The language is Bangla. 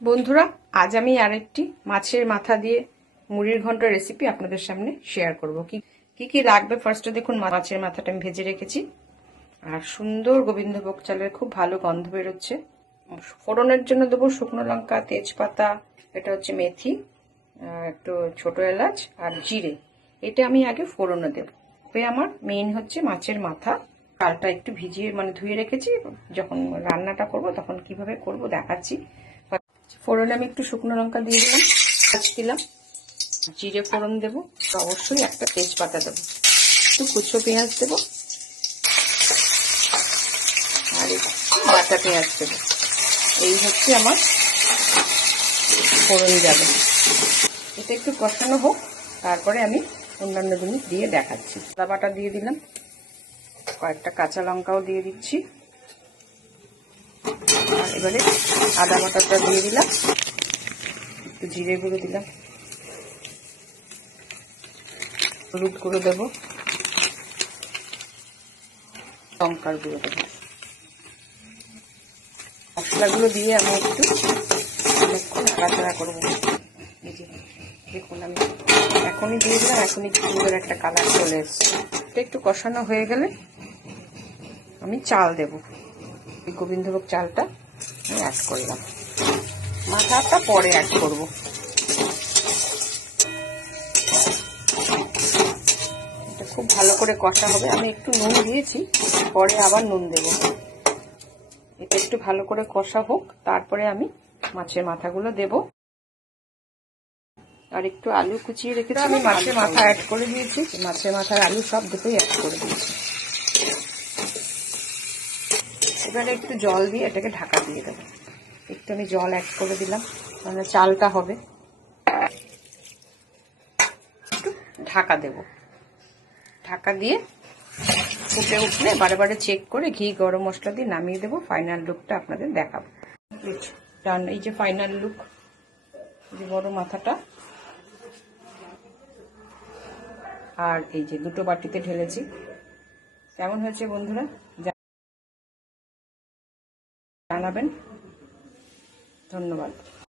বন্ধুরা, আজ আমি আরেকটি মাছের মাথা দিয়ে মুড়ির ঘন্ট রেসিপি আপনাদের সামনে শেয়ার করব। কি কি লাগবে ফার্স্টে দেখুন। মাছের মাথাটা আমি ভেজে রেখেছি, আর সুন্দর গোবিন্দভোগ চালের খুব ভালো গন্ধ বেরোচ্ছে। ফোড়নের জন্য দেবো শুকনো লঙ্কা, তেজপাতা, এটা হচ্ছে মেথি, একটু ছোট এলাচ আর জিরে। এটা আমি আগে ফোড়নে দেবো। আমার মেইন হচ্ছে মাছের মাথা। চালটা একটু ভিজিয়ে ধুয়ে রেখেছি, যখন রান্নাটা করব তখন কিভাবে করব দেখাচ্ছি। ফোড়নে আমি একটু শুকনো লঙ্কা দিয়ে দিলাম, পেঁয়াজ দিলাম, জিরে ফোড়ন দেবো, অবশ্যই একটা তেজপাতা দেবো, একটু কুচো পেঁয়াজ দেবো, আর বাটা পেঁয়াজ দেবো। এই হচ্ছে আমার ফোড়ন যাবে। এটা একটু কষানো হোক, তারপরে আমি অন্যান্য জিনিস দিয়ে দেখাচ্ছি। আদা বাটা দিয়ে দিলাম, কয়েকটা কাঁচা লঙ্কাও দিয়ে দিচ্ছি। আর এবারে আদা বাটাটা দিয়ে দিলাম, একটু জিরে গুঁড়ো দিলাম, হলুদ গুঁড়ো দেবো, লঙ্কার গুঁড়ো দেবো। মশলাগুলো দিয়ে আমি একটু অনেকক্ষণ নাড়াচাড়া করবো। এই যে দেখুন, আমি এখনই দিয়ে দিলাম, এখনই সুন্দর একটা কালার চলে এসছে। এটা একটু কষানো হয়ে গেলে আমি চাল দেব। এই গোবিন্দভোগ চালটা আমি অ্যাড করলাম, মাথাটা পরে অ্যাড করব। এটা খুব ভালো করে কষা হবে। আমি একটু নুন দিয়েছি, পরে আবার নুন দেব। এটা একটু ভালো করে কষা হোক, তারপরে আমি মাছের মাথাগুলো দেব। আর একটু আলু কুচিয়ে রেখেছি, আমি মাছের মাথা অ্যাড করে দিয়েছি। মাছের মাথার আলু সব দুটোই অ্যাড করে দিয়েছি। এবারে একটু জল দিয়ে এটাকে ঢাকা দিয়ে দেবো। একটু আমি জল অ্যাড করে দিলাম, মানে চালটা হবে। একটু ঢাকা দেব, ঢাকা দিয়ে ফুটে উঠলে বারে বারে চেক করে ঘি গরম মশলা দিয়ে নামিয়ে দেবো। ফাইনাল লুকটা আপনাদের দেখাবো। এই যে ফাইনাল লুক, যে বড় মাথাটা, আর এই যে দুটো বাটিতে ঢেলেছি। কেমন হয়েছে বন্ধুরা জানাবেন। ধন্যবাদ।